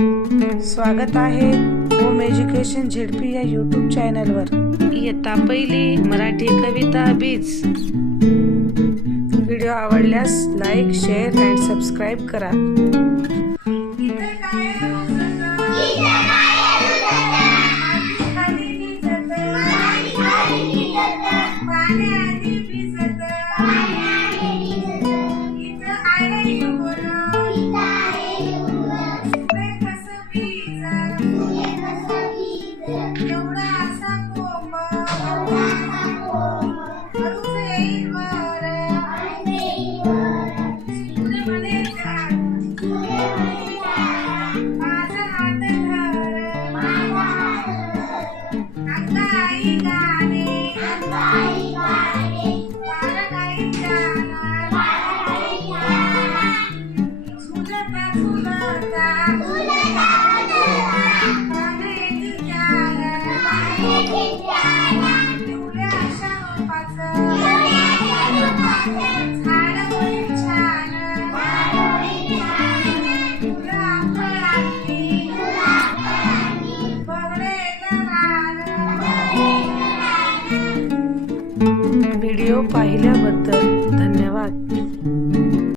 स्वागत आहे home education ZP या यूट्यूब चॅनलवर। इयत्ता पहिली मराठी कविता बीज। व्हिडिओ आवडल्यास लाईक, शेअर अँड सबस्क्राईब करा। व्हिडिओ पाहिल्याबद्दल धन्यवाद।